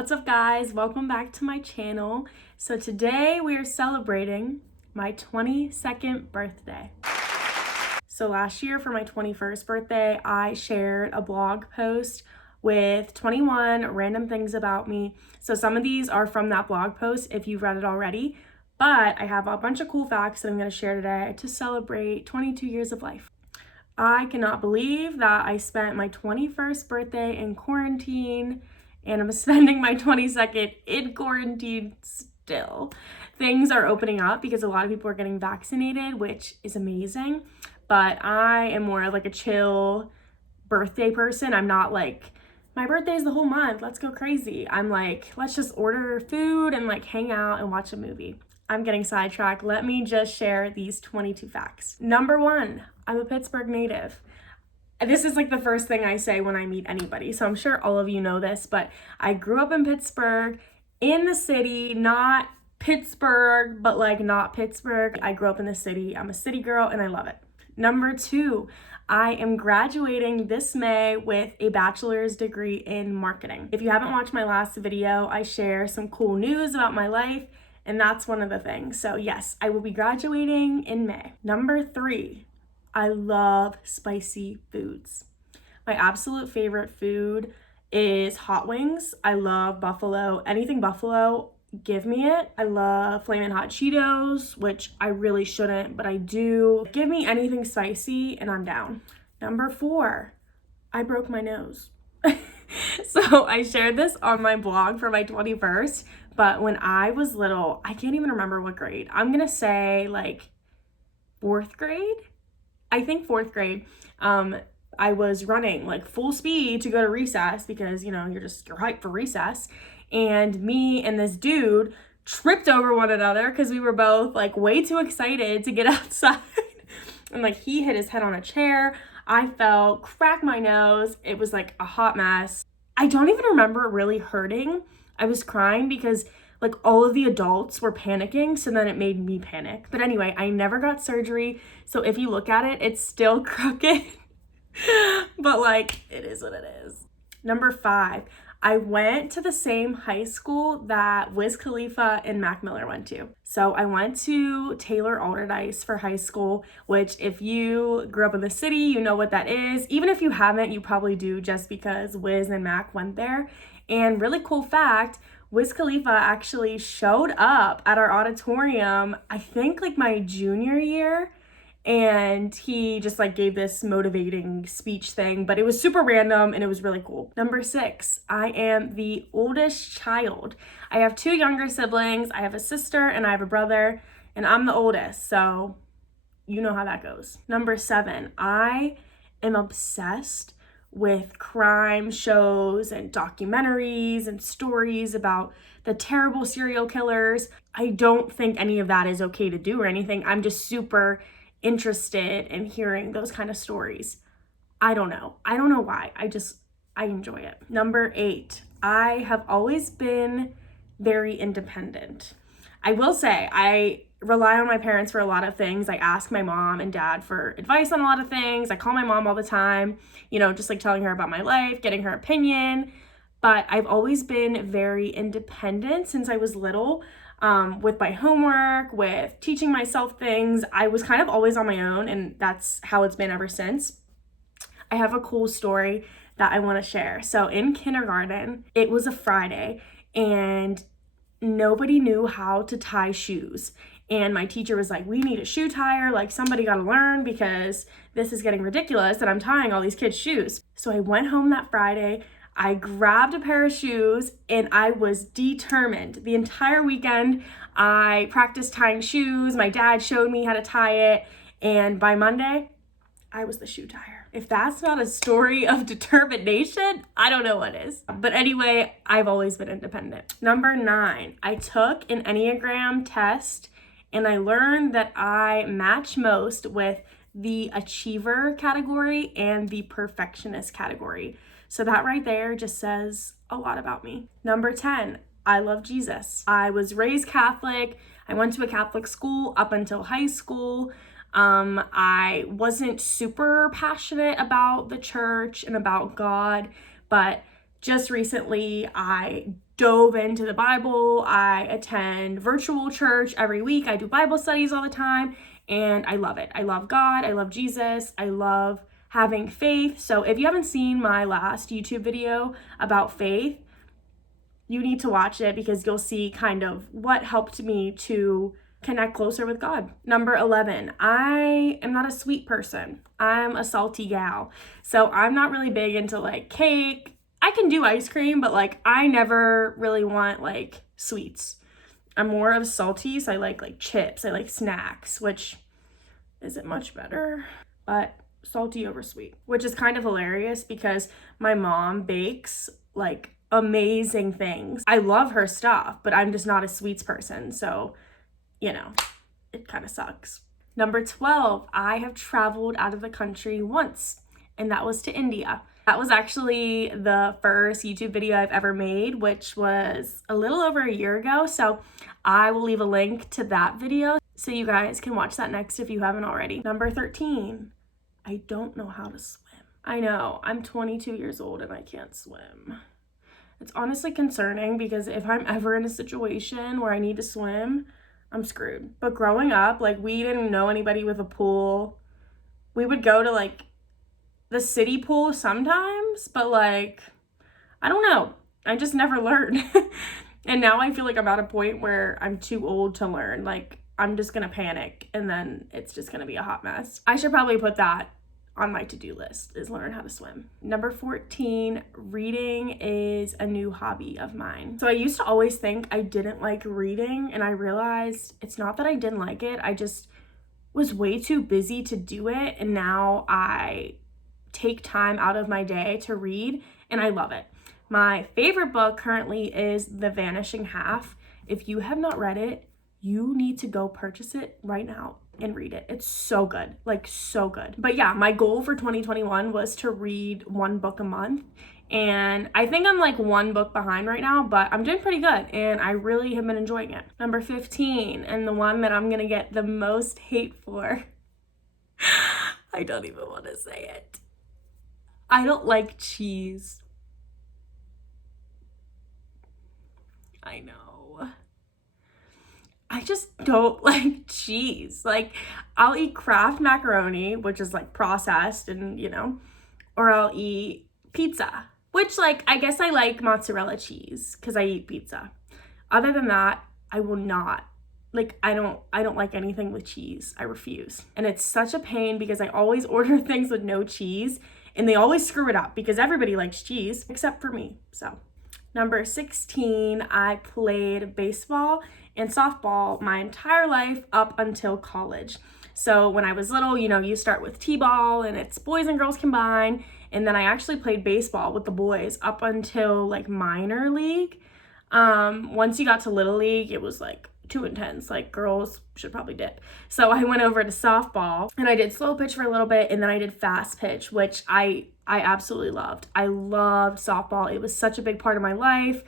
What's up, guys? Welcome back to my channel. So today we are celebrating my 22nd birthday. So last year for my 21st birthday, I shared a blog post with 21 random things about me. So some of these are from that blog post if you've read it already, but I have a bunch of cool facts that I'm going to share today to celebrate 22 years of life. I cannot believe that I spent my 21st birthday in quarantine and I'm spending my 22nd in quarantine still. Things are opening up because a lot of people are getting vaccinated, which is amazing, but I am more like a chill birthday person. I'm not like, my birthday is the whole month, let's go crazy. I'm like, let's just order food and like hang out and watch a movie. I'm getting sidetracked. Let me just share these 22 facts. Number 1, I'm a Pittsburgh native. This is like the first thing I say when I meet anybody, so I'm sure all of you know this, but I grew up in Pittsburgh, in the city, not Pittsburgh, but like not Pittsburgh. I grew up in the city. I'm a city girl and I love it. Number 2, I am graduating this May with a bachelor's degree in marketing. If you haven't watched my last video, I share some cool news about my life, and that's one of the things. So yes, I will be graduating in May. Number 3, I love spicy foods. My absolute favorite food is hot wings. I love buffalo. Anything buffalo, give me it. I love Flamin' Hot Cheetos, which I really shouldn't, but I do. Give me anything spicy and I'm down. Number 4, I broke my nose. So I shared this on my blog for my 21st, but when I was little, I can't even remember what grade. I'm gonna say like 4th grade? I think 4th grade. I was running like full speed to go to recess because, you know, you're hyped for recess. And me and this dude tripped over one another because we were both like way too excited to get outside. And like he hit his head on a chair. I fell, cracked my nose. It was like a hot mess. I don't even remember it really hurting. I was crying because like all of the adults were panicking, so then it made me panic. But anyway, I never got surgery, so if you look at it, it's still crooked. But like, it is what it is. Number 5, I went to the same high school that Wiz Khalifa and Mac Miller went to. So I went to Taylor Alderdice for high school, which if you grew up in the city, you know what that is. Even if you haven't, you probably do just because Wiz and Mac went there. And really cool fact, Wiz Khalifa actually showed up at our auditorium, I think like my junior year, and he just like gave this motivating speech thing, but it was super random and it was really cool. Number 6, I am the oldest child. I have 2 younger siblings. I have a sister and I have a brother, and I'm the oldest, so you know how that goes. Number 7, I am obsessed with crime shows and documentaries and stories about the terrible serial killers. I don't think any of that is okay to do or anything. I'm just super interested in hearing those kind of stories. I don't know why. I enjoy it. Number 8, I have always been very independent. I will say I rely on my parents for a lot of things. I ask my mom and dad for advice on a lot of things. I call my mom all the time, you know, just like telling her about my life, getting her opinion. But I've always been very independent since I was little, with my homework, with teaching myself things. I was kind of always on my own, and that's how it's been ever since. I have a cool story that I want to share. So in kindergarten, it was a Friday, and nobody knew how to tie shoes. And my teacher was like, we need a shoe tire, like somebody got to learn because this is getting ridiculous that I'm tying all these kids' shoes. So I went home that Friday, I grabbed a pair of shoes, and I was determined. The entire weekend, I practiced tying shoes. My dad showed me how to tie it, and by Monday, I was the shoe tire. If that's not a story of determination, I don't know what is. But anyway, I've always been independent. Number 9, I took an enneagram test, and I learned that I match most with the achiever category and the perfectionist category. So that right there just says a lot about me. Number 10, I love Jesus. I was raised Catholic. I went to a Catholic school up until high school. I wasn't super passionate about the church and about God, but just recently I dove into the Bible. I attend virtual church every week. I do Bible studies all the time, and I love it. I love God. I love Jesus. I love having faith. So if you haven't seen my last YouTube video about faith, you need to watch it because you'll see kind of what helped me to connect closer with God. Number 11, I am not a sweet person. I'm a salty gal. So I'm not really big into like cake. I can do ice cream, but like I never really want like sweets. I'm more of salty, so I like chips. I like snacks, which isn't much better, but salty over sweet, which is kind of hilarious because my mom bakes like amazing things. I love her stuff, but I'm just not a sweets person. So, you know, it kind of sucks. Number 12, I have traveled out of the country once, and that was to India. That was actually the first YouTube video I've ever made, which was a little over a year ago. So I will leave a link to that video so you guys can watch that next if you haven't already. Number 13, I don't know how to swim. I know, I'm 22 years old and I can't swim. It's honestly concerning because if I'm ever in a situation where I need to swim, I'm screwed. But growing up, like we didn't know anybody with a pool. We would go to like the city pool sometimes, but like, I don't know. I just never learned. And now I feel like I'm at a point where I'm too old to learn. Like I'm just gonna panic and then it's just gonna be a hot mess. I should probably put that on my to-do list, is learn how to swim. Number 14, reading is a new hobby of mine. So I used to always think I didn't like reading, and I realized it's not that I didn't like it, I just was way too busy to do it, and now I take time out of my day to read, and I love it. My favorite book currently is The Vanishing Half. If you have not read it, you need to go purchase it right now and read it. It's so good, like so good. But yeah, my goal for 2021 was to read one book a month. And I think I'm like one book behind right now, but I'm doing pretty good and I really have been enjoying it. Number 15, and the one that I'm gonna get the most hate for. I don't even want to say it. I don't like cheese. I know. I just don't like cheese. Like, I'll eat Kraft macaroni, which is like processed and, you know, or I'll eat pizza, which like, I guess I like mozzarella cheese because I eat pizza. Other than that, I will not. Like, I don't like anything with cheese. I refuse. And it's such a pain because I always order things with no cheese and they always screw it up because everybody likes cheese except for me. So, number 16, I played baseball and softball my entire life up until college. So when I was little, you know, you start with t-ball and it's boys and girls combined. And then I actually played baseball with the boys up until like minor league. Once you got to little league, it was like too intense. Like girls should probably dip. So I went over to softball and I did slow pitch for a little bit. And then I did fast pitch, which I absolutely loved. I loved softball. It was such a big part of my life.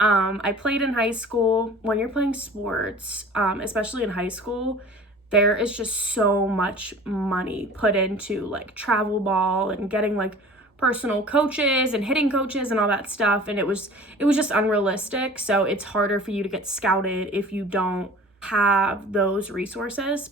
I played in high school. When you're playing sports, especially in high school, there is just so much money put into like travel ball and getting like personal coaches and hitting coaches and all that stuff. And it was just unrealistic. So it's harder for you to get scouted if you don't have those resources.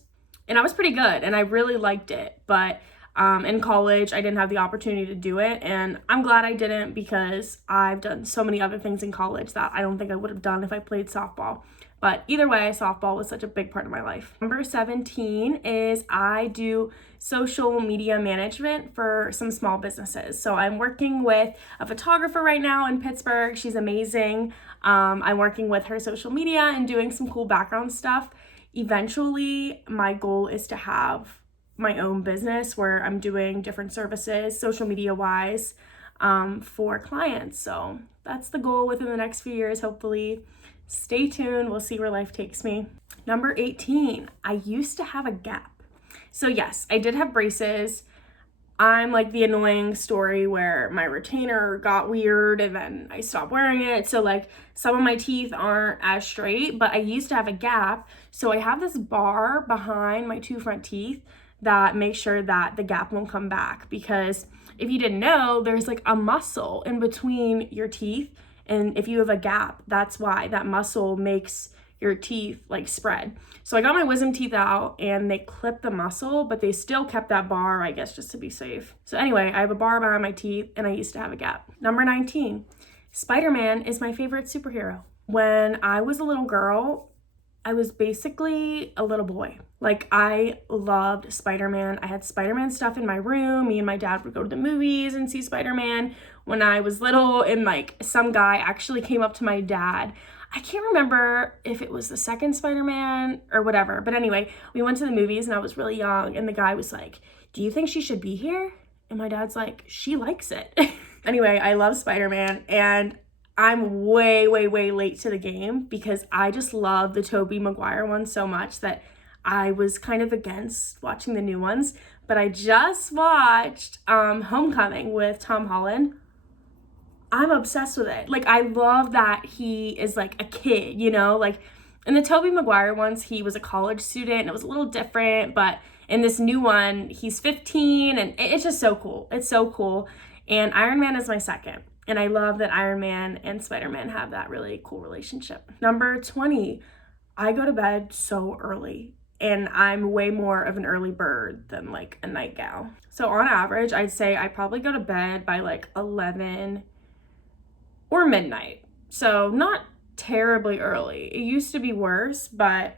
And I was pretty good and I really liked it. But in college, I didn't have the opportunity to do it. And I'm glad I didn't because I've done so many other things in college that I don't think I would have done if I played softball. But either way, softball was such a big part of my life. Number 17 is I do social media management for some small businesses. So I'm working with a photographer right now in Pittsburgh. She's amazing. I'm working with her social media and doing some cool background stuff. Eventually, my goal is to have my own business where I'm doing different services, social media wise, for clients. So that's the goal within the next few years, hopefully. Stay tuned. We'll see where life takes me. Number 18, I used to have a gap. So yes, I did have braces. I'm like the annoying story where my retainer got weird and then I stopped wearing it. So like some of my teeth aren't as straight, but I used to have a gap. So I have this bar behind my two front teeth that makes sure that the gap won't come back, because if you didn't know, there's like a muscle in between your teeth And if you have a gap, that's why that muscle makes your teeth like spread. So I got my wisdom teeth out and they clipped the muscle, but they still kept that bar, I guess, just to be safe. So anyway, I have a bar behind my teeth and I used to have a gap. Number 19, Spider-Man is my favorite superhero. When I was a little girl, I was basically a little boy. Like, I loved Spider-Man. I had Spider-Man stuff in my room. Me and my dad would go to the movies and see Spider-Man when I was little, and like some guy actually came up to my dad. I can't remember if it was the second Spider-Man or whatever, but anyway, we went to the movies and I was really young, and the guy was like, "Do you think she should be here?" And my dad's like, "She likes it." Anyway, I love Spider-Man, and I'm way late to the game because I just love the Tobey Maguire one so much that I was kind of against watching the new ones. But I just watched Homecoming with Tom Holland. I'm obsessed with it. Like, I love that he is like a kid, you know? Like, in the Tobey Maguire ones, he was a college student and it was a little different, but in this new one, he's 15 and it's just so cool. It's so cool. And Iron Man is my second. And I love that Iron Man and Spider-Man have that really cool relationship. Number 20, I go to bed so early. And I'm way more of an early bird than like a night gal. So on average, I'd say I probably go to bed by like 11 or midnight. So not terribly early. It used to be worse, but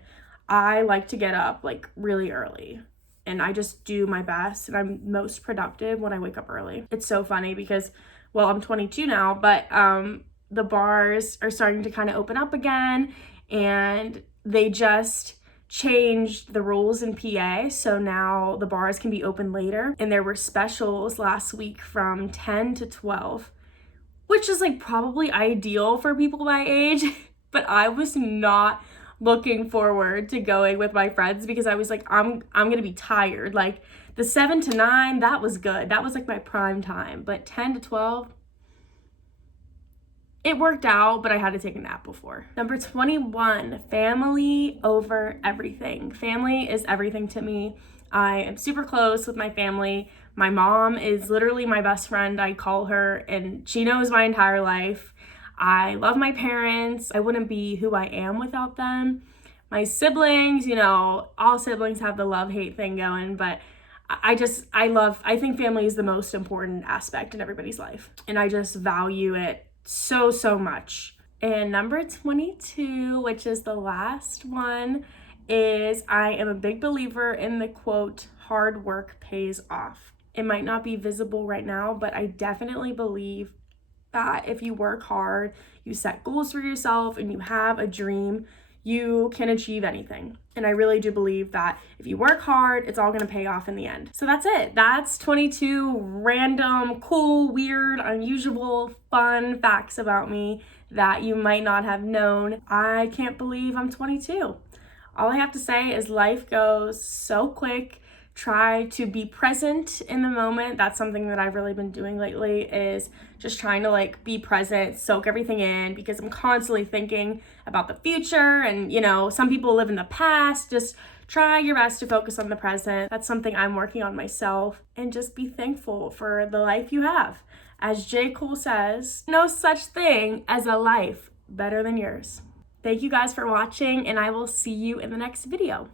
I like to get up like really early. And I just do my best, and I'm most productive when I wake up early. It's so funny because, well, I'm 22 now, but the bars are starting to kind of open up again, and they just changed the rules in PA, so now the bars can be open later. And there were specials last week from 10 to 12, which is like probably ideal for people my age, but I was not looking forward to going with my friends because I was like, I'm gonna be tired. Like, the 7 to 9, that was good. That was like my prime time, but 10 to 12, it worked out, but I had to take a nap before. Number 21, family over everything. Family is everything to me. I am super close with my family. My mom is literally my best friend. I call her, and she knows my entire life. I love my parents. I wouldn't be who I am without them. My siblings, you know, all siblings have the love-hate thing going, but I think family is the most important aspect in everybody's life. And I just value it so much. And number 22, which is the last one, is I am a big believer in the quote, "hard work pays off." It might not be visible right now, but I definitely believe that if you work hard, you set goals for yourself, and you have a dream, you can achieve anything. And I really do believe that if you work hard, it's all gonna pay off in the end. So that's it. That's 22 random, cool, weird, unusual, fun facts about me that you might not have known. I can't believe I'm 22. All I have to say is life goes so quick. Try to be present in the moment. That's something that I've really been doing lately, is just trying to like be present, soak everything in, because I'm constantly thinking about the future, and you know, some people live in the past. Just try your best to focus on the present. That's something I'm working on myself, and just be thankful for the life you have. As J. Cole says, no such thing as a life better than yours. Thank you guys for watching, and I will see you in the next video.